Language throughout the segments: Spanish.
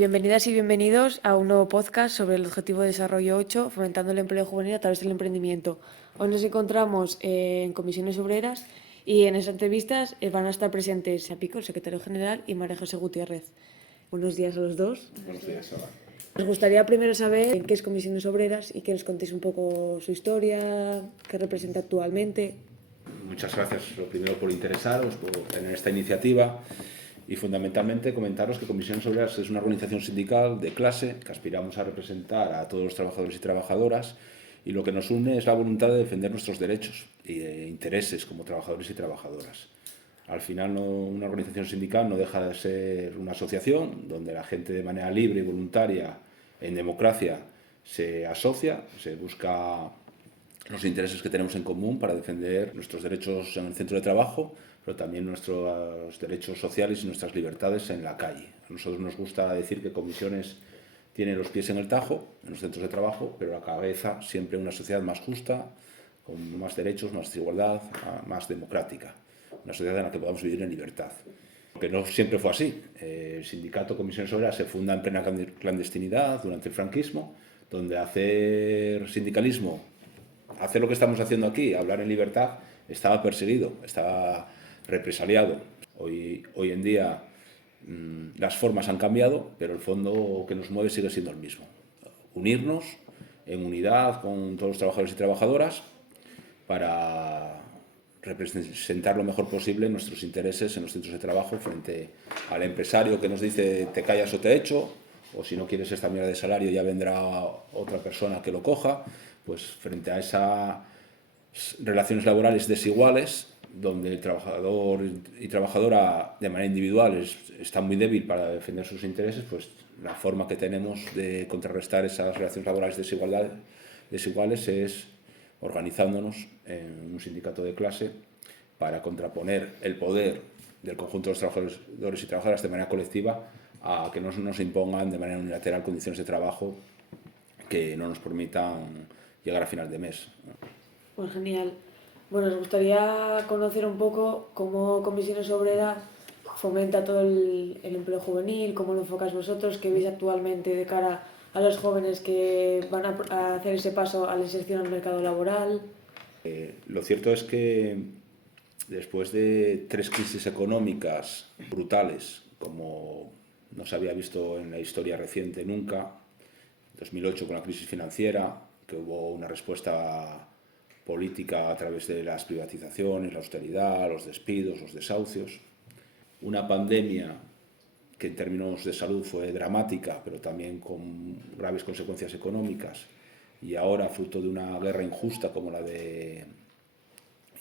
Bienvenidas y bienvenidos a un nuevo podcast sobre el Objetivo de Desarrollo 8, fomentando el empleo juvenil a través del emprendimiento. Hoy nos encontramos en Comisiones Obreras y en estas entrevistas van a estar presentes Pico, el secretario general, y María José Gutiérrez. Buenos días a los dos. Buenos días, Sara. Nos gustaría primero saber qué es Comisiones Obreras y que nos contéis un poco su historia, qué representa actualmente. Muchas gracias, lo primero, por interesaros, por tener esta iniciativa y fundamentalmente comentaros que Comisiones Obreras es una organización sindical de clase que aspiramos a representar a todos los trabajadores y trabajadoras, y lo que nos une es la voluntad de defender nuestros derechos e intereses como trabajadores y trabajadoras. Al final, una organización sindical no deja de ser una asociación donde la gente, de manera libre y voluntaria, en democracia, se asocia, se busca los intereses que tenemos en común para defender nuestros derechos en el centro de trabajo, pero también nuestros derechos sociales y nuestras libertades en la calle. A nosotros nos gusta decir que Comisiones tiene los pies en el Tajo, en los centros de trabajo, pero la cabeza siempre en una sociedad más justa, con más derechos, más igualdad, más democrática. Una sociedad en la que podamos vivir en libertad. Que no siempre fue así. El sindicato Comisiones Obreras se funda en plena clandestinidad durante el franquismo, donde hacer sindicalismo, hacer lo que estamos haciendo aquí, hablar en libertad, estaba perseguido, estaba represaliado. Hoy en día las formas han cambiado, pero el fondo que nos mueve sigue siendo el mismo. Unirnos en unidad con todos los trabajadores y trabajadoras para representar lo mejor posible nuestros intereses en los centros de trabajo frente al empresario que nos dice te callas o te echo, o si no quieres esta mierda de salario ya vendrá otra persona que lo coja. Pues frente a esas relaciones laborales desiguales, donde el trabajador y trabajadora de manera individual está muy débil para defender sus intereses, pues la forma que tenemos de contrarrestar esas relaciones laborales desiguales es organizándonos en un sindicato de clase para contraponer el poder del conjunto de los trabajadores y trabajadoras de manera colectiva a que no nos impongan de manera unilateral condiciones de trabajo que no nos permitan llegar a final de mes. Pues genial. Bueno, nos gustaría conocer un poco cómo Comisiones Obreras fomenta todo el empleo juvenil, cómo lo enfocáis vosotros, qué veis actualmente de cara a los jóvenes que van a hacer ese paso a la inserción al mercado laboral. Lo cierto es que después de 3 crisis económicas brutales, como no se había visto en la historia reciente nunca, 2008 con la crisis financiera, que hubo una respuesta política a través de las privatizaciones, la austeridad, los despidos, los desahucios, una pandemia que en términos de salud fue dramática, pero también con graves consecuencias económicas, y ahora fruto de una guerra injusta como la de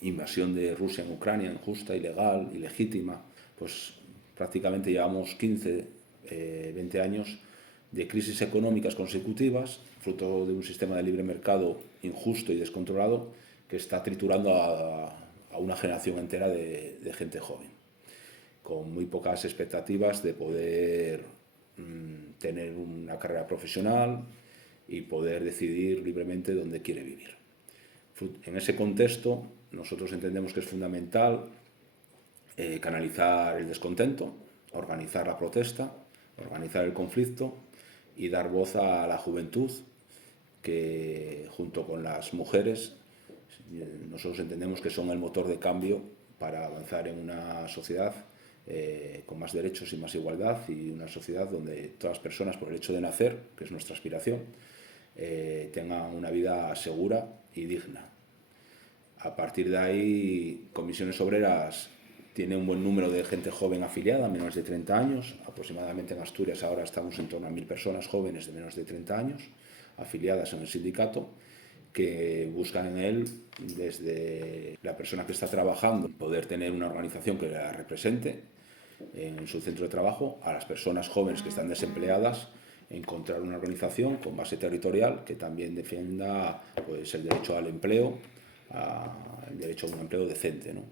invasión de Rusia en Ucrania, injusta, ilegal, ilegítima, pues prácticamente llevamos 15, 20 años de crisis económicas consecutivas, fruto de un sistema de libre mercado injusto y descontrolado que está triturando a una generación entera de gente joven, con muy pocas expectativas de poder tener una carrera profesional y poder decidir libremente dónde quiere vivir. En ese contexto, nosotros entendemos que es fundamental canalizar el descontento, organizar la protesta, organizar el conflicto y dar voz a la juventud que, junto con las mujeres, nosotros entendemos que son el motor de cambio para avanzar en una sociedad con más derechos y más igualdad, y una sociedad donde todas las personas, por el hecho de nacer, que es nuestra aspiración, tengan una vida segura y digna. A partir de ahí, Comisiones Obreras tiene un buen número de gente joven afiliada, menores de 30 años. Aproximadamente en Asturias ahora estamos en torno a 1.000 personas jóvenes de menos de 30 años afiliadas en el sindicato, que buscan en él, desde la persona que está trabajando, poder tener una organización que la represente en su centro de trabajo, a las personas jóvenes que están desempleadas, encontrar una organización con base territorial que también defienda pues, el derecho al empleo, el derecho a un empleo decente, ¿no?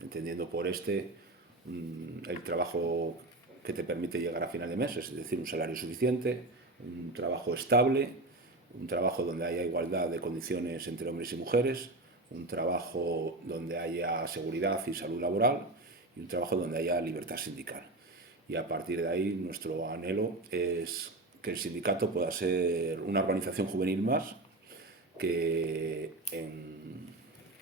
Entendiendo por el trabajo que te permite llegar a final de mes, es decir, un salario suficiente, un trabajo estable, un trabajo donde haya igualdad de condiciones entre hombres y mujeres, un trabajo donde haya seguridad y salud laboral, y un trabajo donde haya libertad sindical. y a partir de ahí nuestro anhelo es que el sindicato pueda ser una organización juvenil más que en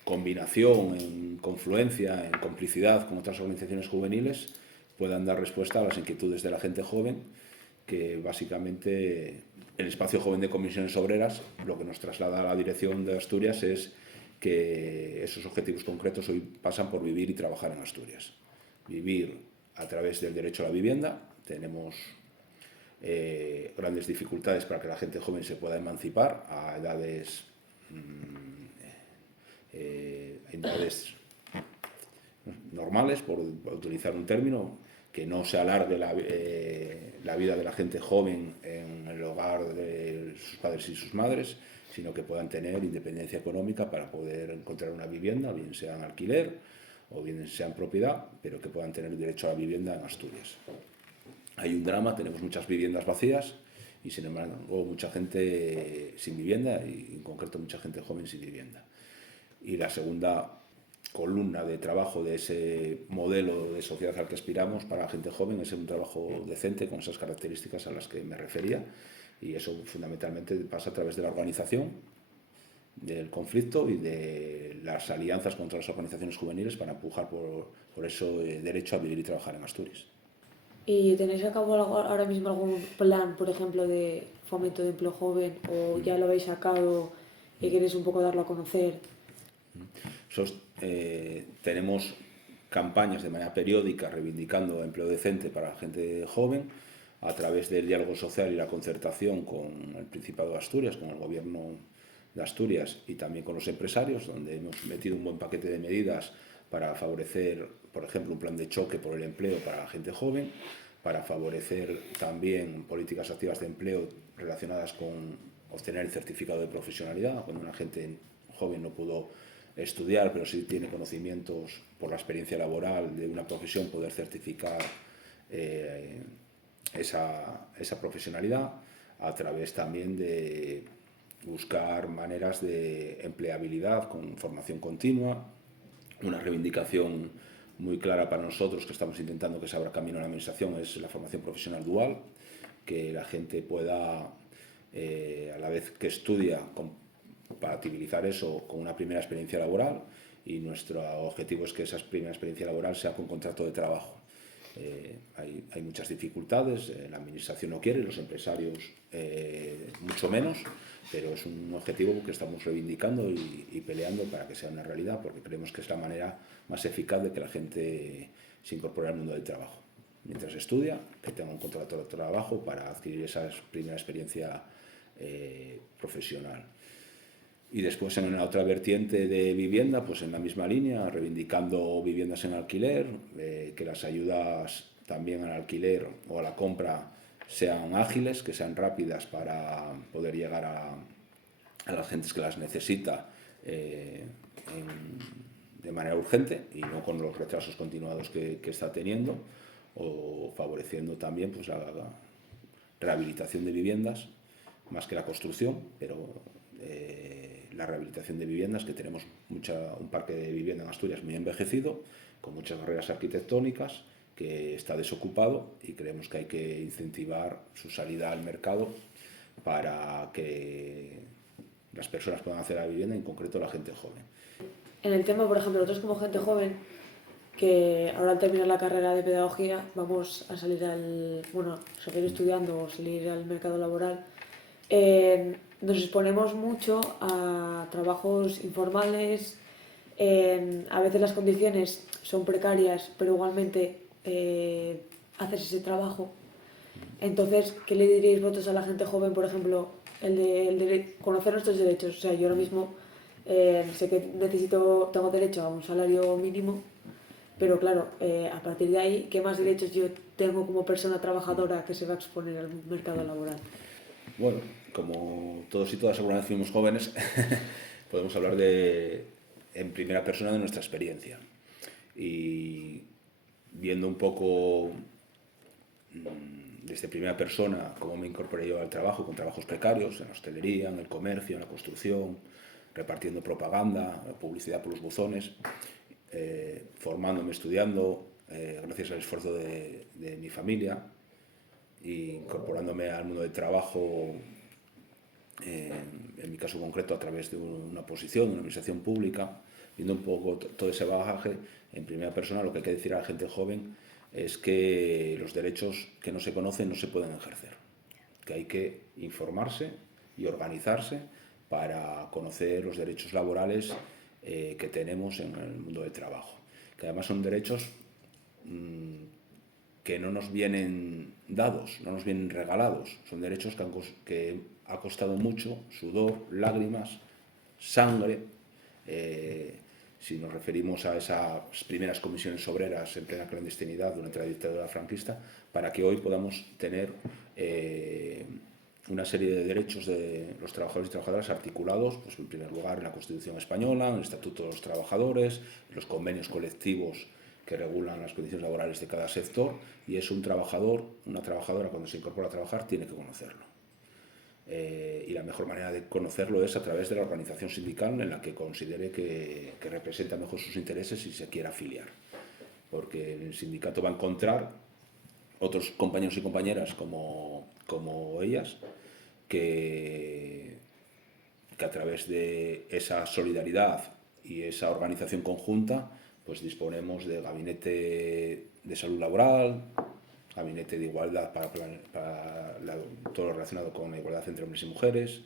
combinación, en confluencia, en complicidad con otras organizaciones juveniles puedan dar respuesta a las inquietudes de la gente joven, que básicamente el espacio joven de Comisiones Obreras lo que nos traslada a la dirección de Asturias es que esos objetivos concretos hoy pasan por vivir y trabajar en Asturias. Vivir a través del derecho a la vivienda. Tenemos grandes dificultades para que la gente joven se pueda emancipar a edades normales, por utilizar un término, que no se alargue la vida de la gente joven en el hogar de sus padres y sus madres, sino que puedan tener independencia económica para poder encontrar una vivienda, bien sea en alquiler o bien sea en propiedad, pero que puedan tener derecho a la vivienda en Asturias. Hay un drama, tenemos muchas viviendas vacías y sin embargo mucha gente sin vivienda y en concreto mucha gente joven sin vivienda. Y la segunda columna de trabajo de ese modelo de sociedad al que aspiramos para la gente joven es un trabajo decente con esas características a las que me refería, y eso fundamentalmente pasa a través de la organización, del conflicto y de las alianzas contra las organizaciones juveniles para empujar por ese derecho a vivir y trabajar en Asturias. ¿Y tenéis a cabo ahora mismo algún plan, por ejemplo, de fomento de empleo joven, o ya lo habéis sacado y queréis un poco darlo a conocer? Tenemos campañas de manera periódica reivindicando empleo decente para la gente joven a través del diálogo social y la concertación con el Principado de Asturias, con el Gobierno de Asturias y también con los empresarios, donde hemos metido un buen paquete de medidas para favorecer, por ejemplo, un plan de choque por el empleo para la gente joven, para favorecer también políticas activas de empleo relacionadas con obtener el certificado de profesionalidad, cuando una gente joven no pudo estudiar, pero sí tiene conocimientos por la experiencia laboral de una profesión, poder certificar esa profesionalidad, a través también de buscar maneras de empleabilidad con formación continua. Una reivindicación muy clara para nosotros que estamos intentando que se abra camino en la administración es la formación profesional dual, que la gente pueda, a la vez que estudia, compatibilizar eso con una primera experiencia laboral, y nuestro objetivo es que esa primera experiencia laboral sea con contrato de trabajo. Hay muchas dificultades, la administración no quiere, los empresarios mucho menos, pero es un objetivo que estamos reivindicando y peleando para que sea una realidad, porque creemos que es la manera más eficaz de que la gente se incorpore al mundo del trabajo. Mientras estudia, que tenga un contrato de trabajo para adquirir esa primera experiencia profesional. Y después, en la otra vertiente de vivienda, pues en la misma línea, reivindicando viviendas en alquiler, que las ayudas también al alquiler o a la compra sean ágiles, que sean rápidas para poder llegar a las gentes que las necesita de manera urgente y no con los retrasos continuados que está teniendo, o favoreciendo también pues, la rehabilitación de viviendas, más que la construcción, pero la rehabilitación de viviendas, que tenemos un parque de vivienda en Asturias muy envejecido, con muchas barreras arquitectónicas, que está desocupado, y creemos que hay que incentivar su salida al mercado para que las personas puedan acceder a la vivienda, en concreto la gente joven. En el tema, por ejemplo, nosotros como gente joven, que ahora al terminar la carrera de pedagogía vamos a salir seguir estudiando o salir al mercado laboral, nos exponemos mucho a trabajos informales, a veces las condiciones son precarias, pero igualmente haces ese trabajo. Entonces, ¿qué le diríais vosotros a la gente joven, por ejemplo, el de conocer nuestros derechos? O sea, yo ahora mismo sé que tengo derecho a un salario mínimo, pero claro, a partir de ahí, ¿qué más derechos yo tengo como persona trabajadora que se va a exponer al mercado laboral? Bueno, como todos y todas alguna vez fuimos jóvenes, podemos hablar en primera persona de nuestra experiencia. Y viendo un poco desde primera persona cómo me incorporé yo al trabajo, con trabajos precarios, en la hostelería, en el comercio, en la construcción, repartiendo propaganda, publicidad por los buzones, formándome, estudiando, gracias al esfuerzo de mi familia, y incorporándome al mundo del trabajo, en mi caso concreto a través de una posición, de una administración pública, viendo un poco todo ese bagaje en primera persona. Lo que hay que decir a la gente joven es que los derechos que no se conocen no se pueden ejercer, que hay que informarse y organizarse para conocer los derechos laborales que tenemos en el mundo del trabajo, que además son derechos que no nos vienen dados, no nos vienen regalados, son derechos que ha costado mucho, sudor, lágrimas, sangre. Si nos referimos a esas primeras comisiones obreras en plena clandestinidad durante la dictadura franquista, para que hoy podamos tener una serie de derechos de los trabajadores y trabajadoras articulados, pues en primer lugar en la Constitución española, en el Estatuto de los Trabajadores, en los convenios colectivos que regulan las condiciones laborales de cada sector, y es un trabajador, una trabajadora, cuando se incorpora a trabajar, tiene que conocerlo. Y la mejor manera de conocerlo es a través de la organización sindical en la que considere que representa mejor sus intereses y se quiera afiliar. Porque en el sindicato va a encontrar otros compañeros y compañeras como ellas, que a través de esa solidaridad y esa organización conjunta, pues disponemos de gabinete de salud laboral, gabinete de igualdad para todo lo relacionado con la igualdad entre hombres y mujeres,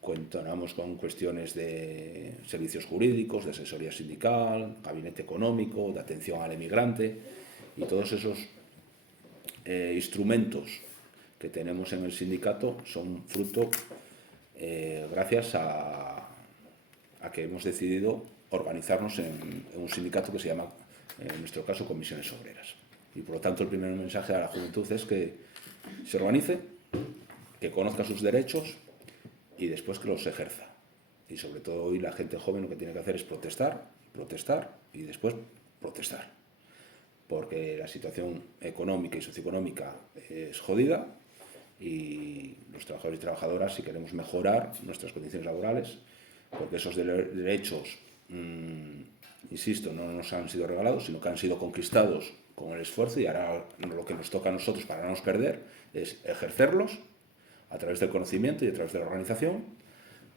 contamos con cuestiones de servicios jurídicos, de asesoría sindical, gabinete económico, de atención al emigrante, y todos esos instrumentos que tenemos en el sindicato son fruto gracias a que hemos decidido organizarnos en un sindicato que se llama, en nuestro caso, Comisiones Obreras. Y por lo tanto el primer mensaje a la juventud es que se organice, que conozca sus derechos y después que los ejerza. Y sobre todo hoy la gente joven lo que tiene que hacer es protestar, protestar y después protestar. Porque la situación económica y socioeconómica es jodida, y los trabajadores y trabajadoras, si queremos mejorar nuestras condiciones laborales, porque esos derechos, insisto, no nos han sido regalados, sino que han sido conquistados con el esfuerzo, y ahora lo que nos toca a nosotros para no nos perder es ejercerlos a través del conocimiento y a través de la organización,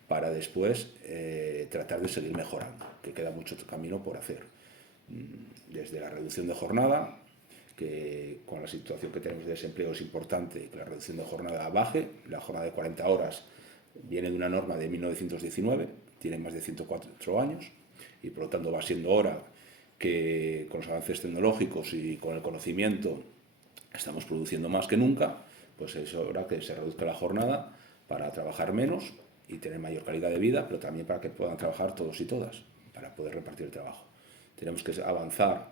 para después tratar de seguir mejorando, que queda mucho camino por hacer. Desde la reducción de jornada, que con la situación que tenemos de desempleo es importante que la reducción de jornada baje. La jornada de 40 horas viene de una norma de 1919, tiene más de 104 años, y por lo tanto va siendo hora que con los avances tecnológicos y con el conocimiento estamos produciendo más que nunca, pues es hora que se reduzca la jornada para trabajar menos y tener mayor calidad de vida, pero también para que puedan trabajar todos y todas, para poder repartir el trabajo. Tenemos que avanzar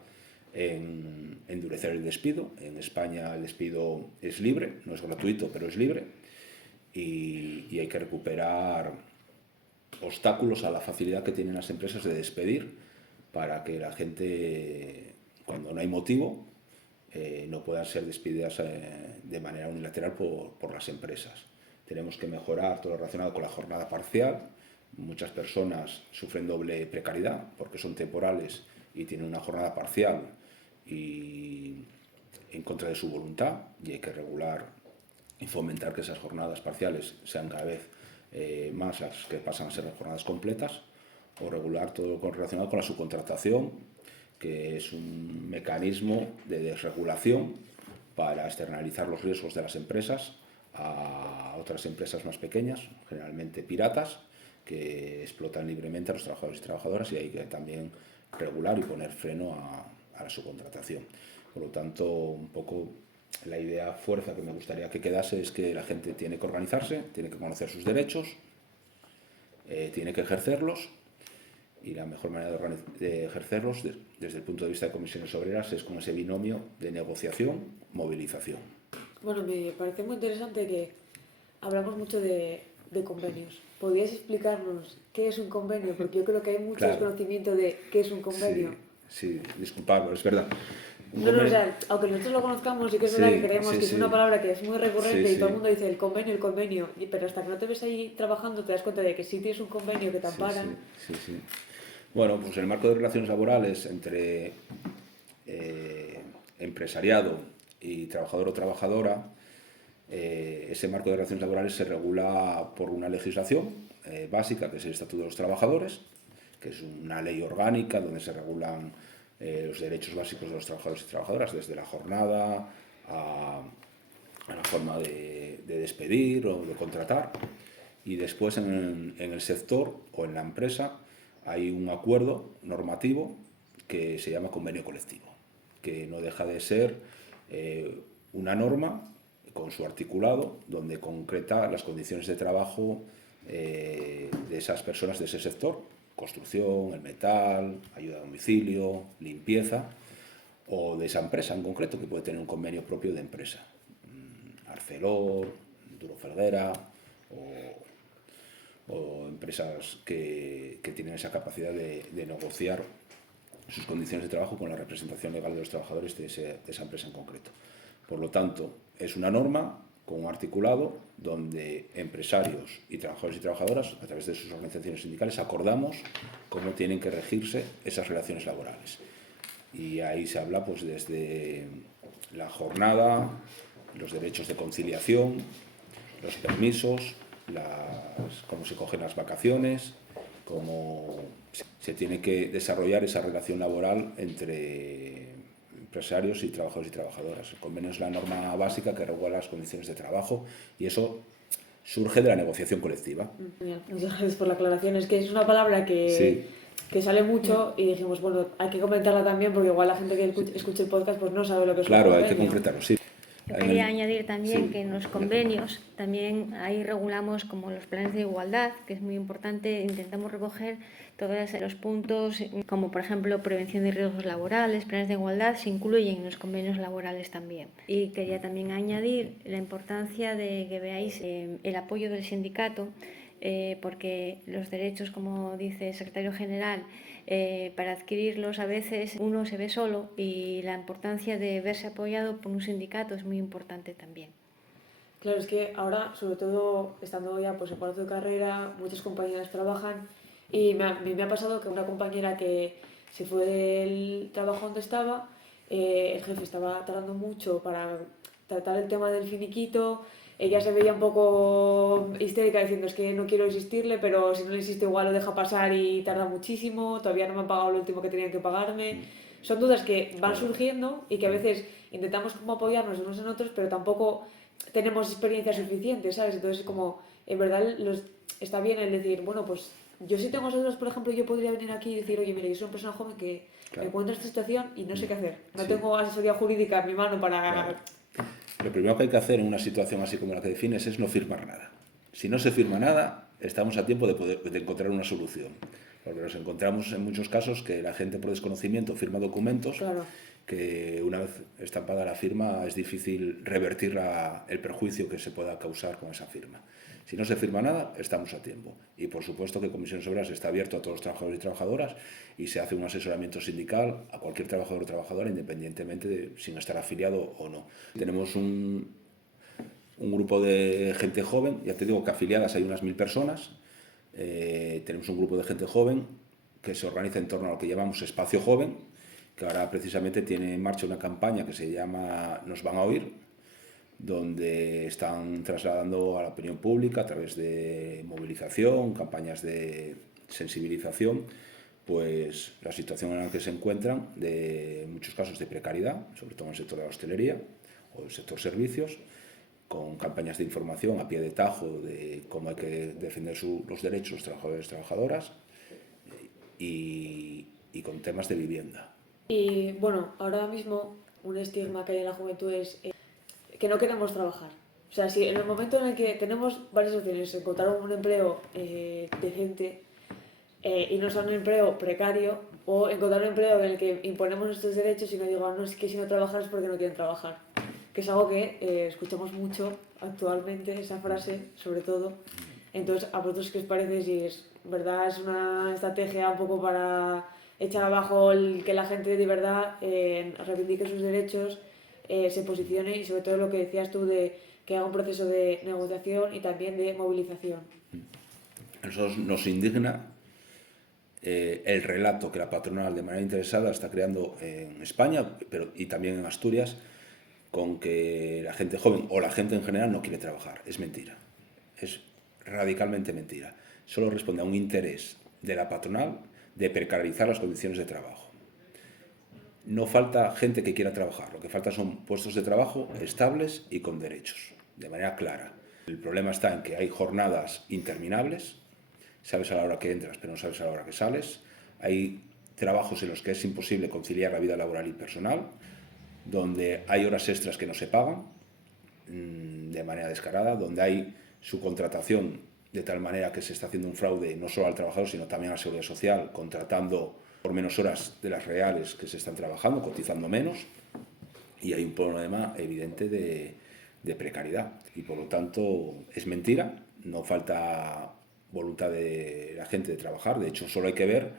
en endurecer el despido. En España el despido es libre, no es gratuito, pero es libre, y hay que recuperar obstáculos a la facilidad que tienen las empresas de despedir, para que la gente, cuando no hay motivo, no puedan ser despedidas de manera unilateral por las empresas. Tenemos que mejorar todo lo relacionado con la jornada parcial. Muchas personas sufren doble precariedad porque son temporales y tienen una jornada parcial y en contra de su voluntad, y hay que regular y fomentar que esas jornadas parciales sean cada vez más las que pasan a ser jornadas completas, o regular todo lo relacionado con la subcontratación, que es un mecanismo de desregulación para externalizar los riesgos de las empresas a otras empresas más pequeñas, generalmente piratas, que explotan libremente a los trabajadores y trabajadoras, y hay que también regular y poner freno a la subcontratación. Por lo tanto, un poco la idea fuerza que me gustaría que quedase es que la gente tiene que organizarse, tiene que conocer sus derechos, tiene que ejercerlos, y la mejor manera de ejercerlos desde el punto de vista de comisiones obreras es con ese binomio de negociación, movilización. Bueno, me parece muy interesante que hablamos mucho de convenios. ¿Podrías explicarnos qué es un convenio? Porque yo creo que hay mucho desconocimiento de qué es un convenio. Sí, disculpadlo, es verdad. No, o sea, aunque nosotros lo conozcamos, sí que es verdad que creemos que es una palabra que es muy recurrente y todo el mundo dice el convenio, pero hasta que no te ves ahí trabajando te das cuenta de que sí tienes un convenio que te ampara. Bueno, pues en el marco de relaciones laborales entre empresariado y trabajador o trabajadora, ese marco de relaciones laborales se regula por una legislación básica, que es el Estatuto de los Trabajadores, que es una ley orgánica donde se regulan los derechos básicos de los trabajadores y trabajadoras, desde la jornada a la forma de despedir o de contratar. Y después en el sector o en la empresa hay un acuerdo normativo que se llama convenio colectivo, que no deja de ser una norma con su articulado donde concreta las condiciones de trabajo de esas personas de ese sector: construcción, el metal, ayuda a domicilio, limpieza, o de esa empresa en concreto, que puede tener un convenio propio de empresa. Arcelor, Duro Felguera o empresas que tienen esa capacidad de negociar sus condiciones de trabajo con la representación legal de los trabajadores de esa empresa en concreto. Por lo tanto, es una norma con un articulado donde empresarios y trabajadores y trabajadoras, a través de sus organizaciones sindicales, acordamos cómo tienen que regirse esas relaciones laborales. Y ahí se habla pues desde la jornada, los derechos de conciliación, los permisos, cómo se cogen las vacaciones, cómo se tiene que desarrollar esa relación laboral entre empresarios y trabajadores y trabajadoras. El convenio es la norma básica que regula las condiciones de trabajo y eso surge de la negociación colectiva. Muchas gracias por la aclaración. Es que es una palabra que sale mucho y dijimos, bueno, hay que comentarla también porque igual la gente que escuche el podcast pues no sabe lo que es un convenio. Claro, hay que concretarlo, sí. Yo quería añadir también que en los convenios también ahí regulamos como los planes de igualdad, que es muy importante, intentamos recoger todos los puntos, como por ejemplo prevención de riesgos laborales, planes de igualdad, se incluyen en los convenios laborales también. Y quería también añadir la importancia de que veáis el apoyo del sindicato, porque los derechos, como dice el secretario general, para adquirirlos a veces uno se ve solo y la importancia de verse apoyado por un sindicato es muy importante también. Claro, es que ahora, sobre todo estando ya pues en cuarto de carrera, muchas compañeras trabajan y me ha pasado que una compañera que se fue del trabajo donde estaba, el jefe estaba tardando mucho para tratar el tema del finiquito. Ella se veía un poco histérica diciendo es que no quiero insistirle, pero si no le insisto igual lo deja pasar y tarda muchísimo, todavía no me han pagado lo último que tenían que pagarme. Son dudas que van surgiendo y que a veces intentamos como apoyarnos unos en otros, pero tampoco tenemos experiencia suficiente, ¿sabes? Entonces como en verdad está bien el decir, bueno, pues yo sí tengo dudas, por ejemplo, yo podría venir aquí y decir, oye, mira, yo soy una persona joven que me encuentro en esta situación y no sé qué hacer. No tengo asesoría jurídica en mi mano para... Claro. Lo primero que hay que hacer en una situación así como la que defines es no firmar nada. Si no se firma nada, estamos a tiempo de encontrar una solución. Porque nos encontramos en muchos casos que la gente por desconocimiento firma documentos que una vez estampada la firma es difícil revertir el perjuicio que se pueda causar con esa firma. Si no se firma nada, estamos a tiempo. Y por supuesto que Comisiones Obreras está abierto a todos los trabajadores y trabajadoras y se hace un asesoramiento sindical a cualquier trabajador o trabajadora independientemente de sin estar afiliado o no. Tenemos un grupo de gente joven, ya te digo que afiliadas hay unas 1000 personas. Tenemos un grupo de gente joven que se organiza en torno a lo que llamamos Espacio Joven, que ahora precisamente tiene en marcha una campaña que se llama Nos van a oír, donde están trasladando a la opinión pública a través de movilización, campañas de sensibilización, pues la situación en la que se encuentran, de muchos casos de precariedad, sobre todo en el sector de la hostelería o el sector servicios, con campañas de información a pie de tajo de cómo hay que defender los derechos de los trabajadores y trabajadoras y con temas de vivienda. Y bueno, ahora mismo un estigma que hay en la juventud es que no queremos trabajar. O sea, si en el momento en el que tenemos varias opciones, encontrar un empleo decente y no sea un empleo precario, o encontrar un empleo en el que imponemos nuestros derechos y no digo, no, es que si no trabajas es porque no quieren trabajar. Que es algo que escuchamos mucho actualmente, esa frase, sobre todo. Entonces, ¿a vosotros qué os parece? Si es verdad, es una estrategia un poco para echar abajo que la gente de verdad reivindique sus derechos, se posicione y sobre todo lo que decías tú de que haga un proceso de negociación y también de movilización. A nosotros nos indigna el relato que la patronal de manera interesada está creando en España y también en Asturias, con que la gente joven o la gente en general no quiere trabajar. Es mentira, es radicalmente mentira. Solo responde a un interés de la patronal de precarizar las condiciones de trabajo. No falta gente que quiera trabajar, lo que falta son puestos de trabajo estables y con derechos, de manera clara. El problema está en que hay jornadas interminables, sabes a la hora que entras pero no sabes a la hora que sales, hay trabajos en los que es imposible conciliar la vida laboral y personal, donde hay horas extras que no se pagan de manera descarada, donde hay subcontratación de tal manera que se está haciendo un fraude no solo al trabajador sino también a la seguridad social, contratando por menos horas de las reales que se están trabajando, cotizando menos, y hay un problema evidente de precariedad. Y por lo tanto es mentira, no falta voluntad de la gente de trabajar. De hecho, solo hay que ver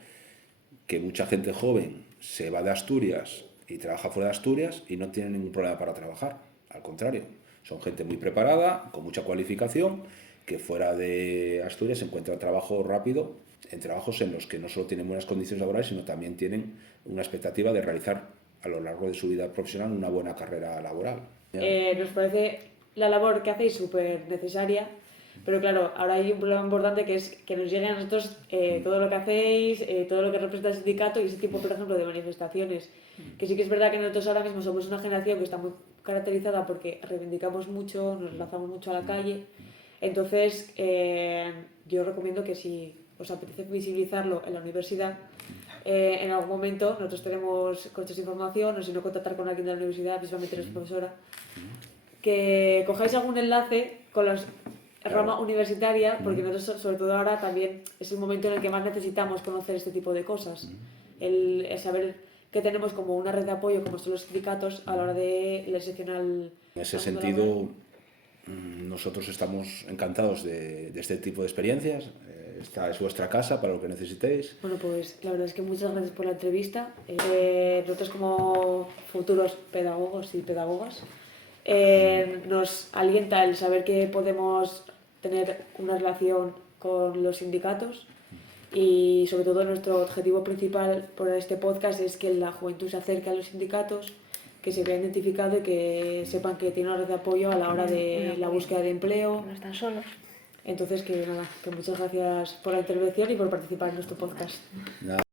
que mucha gente joven se va de Asturias y trabaja fuera de Asturias y no tiene ningún problema para trabajar. Al contrario, son gente muy preparada, con mucha cualificación, que fuera de Asturias encuentra trabajo rápido, en trabajos en los que no solo tienen buenas condiciones laborales, sino también tienen una expectativa de realizar a lo largo de su vida profesional una buena carrera laboral. Nos parece la labor que hacéis súper necesaria, pero claro, ahora hay un problema importante que es que nos llegue a nosotros todo lo que hacéis, todo lo que representa el sindicato y ese tipo, por ejemplo, de manifestaciones. Que sí que es verdad que nosotros ahora mismo somos una generación que está muy caracterizada porque reivindicamos mucho, nos lanzamos mucho a la calle. Entonces, yo recomiendo que si os apetece visibilizarlo en la universidad, en algún momento nosotros tenemos coches de información, o si no contactar con alguien de la universidad, principalmente eres profesora, que cojáis algún enlace con la rama universitaria, porque nosotros, sobre todo ahora, también es el momento en el que más necesitamos conocer este tipo de cosas. El saber que tenemos como una red de apoyo, como son los sindicatos, a la hora de la seccional. En ese sentido, nosotros estamos encantados de este tipo de experiencias. Esta es vuestra casa para lo que necesitéis. Bueno, pues la verdad es que muchas gracias por la entrevista. Nosotros como futuros pedagogos y pedagogas nos alienta el saber que podemos tener una relación con los sindicatos y sobre todo nuestro objetivo principal por este podcast es que la juventud se acerque a los sindicatos, que se vea identificado y que sepan que tiene una red de apoyo a la hora de la búsqueda de empleo. No están solos. Entonces, que nada, que muchas gracias por la intervención y por participar en nuestro podcast. Nada.